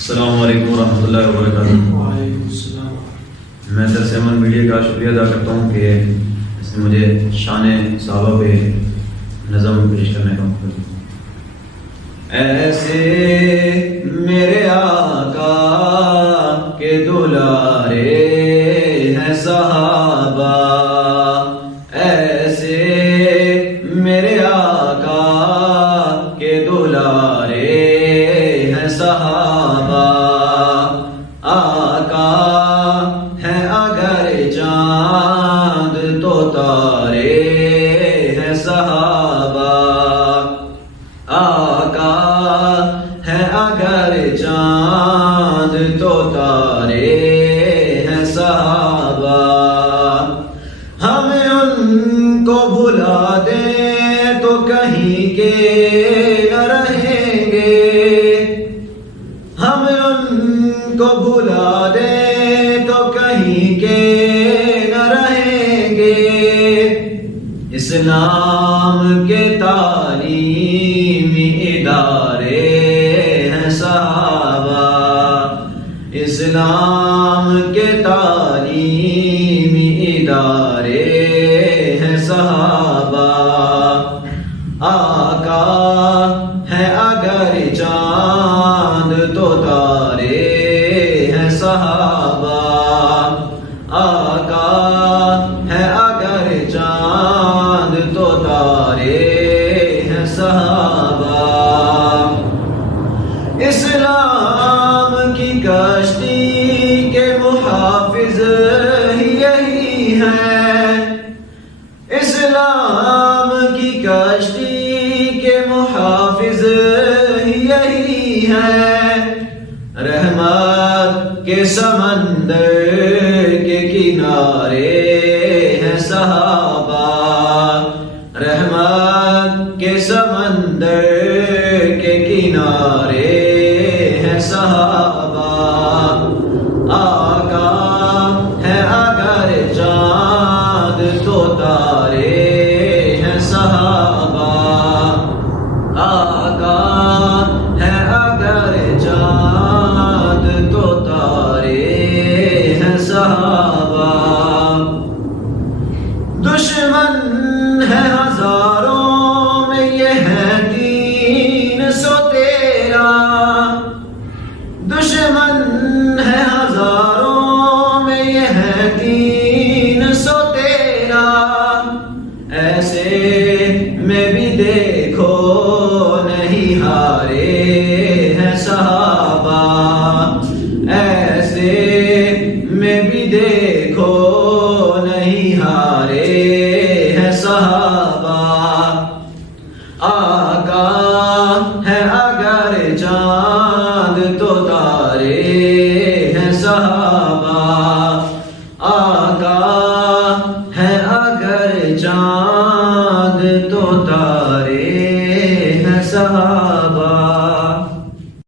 السلام علیکم ورحمۃ اللہ وبرکاتہ۔ وعلیکم السلام۔ میں درس امن میڈیا کا شکریہ ادا کرتا ہوں کہ اس نے مجھے شان صحابہ پہ نظم پیش کرنے کا موقع دیا۔ ایسے میرے آقا کے دلارے ہیں صحابہ، ایسے میرے آقا کے دلارے ہیں صحابہ، آقا ہے اگر چاند تو تارے ہیں صحابہ، آقا ہے اگر چاند تو تارے ہیں صحابہ، ہمیں ان کو بھلا دیں تو کہیں کے نہ رہیں گے، ہم ان کو بھلا دیں تو کہیں کے نہ رہیں گے، اسلام کے تعلیمی ادارے ہیں صحابہ، اسلام کے تعلیمی ادارے ہیں صحابہ، آقا ہے اگر چاند تو تارے ہیں صحابہ، آقا ہے اگر چاند تو تارے ہیں صحابہ، اسلام کی کشتی کے محافظ یہی ہیں، اسلام کی کشتی کے محافظ یہی ہیں، رحمت کے سمندر کے کنارے ہیں صحابہ، رحمت کے سمندر کے کنارے ہیں صحابہ، آقا ہے اگر چاند تو تارے ہیں صحابہ، آقا ہے اگر چاند تو تارے ہیں صحابہ، دشمن ہے ہزاروں میں یہ ہے 313، دشمن ہے ہزاروں میں یہ ہے 313، ایسے میں بھی دیکھو نہیں ہارے ہیں صحابہ، ایسے میں بھی دیکھو نہیں ہارے ہیں صحابہ، آقا ہے اگر چاند تو تارے ہیں صحابہ، آقا ہے اگر چاند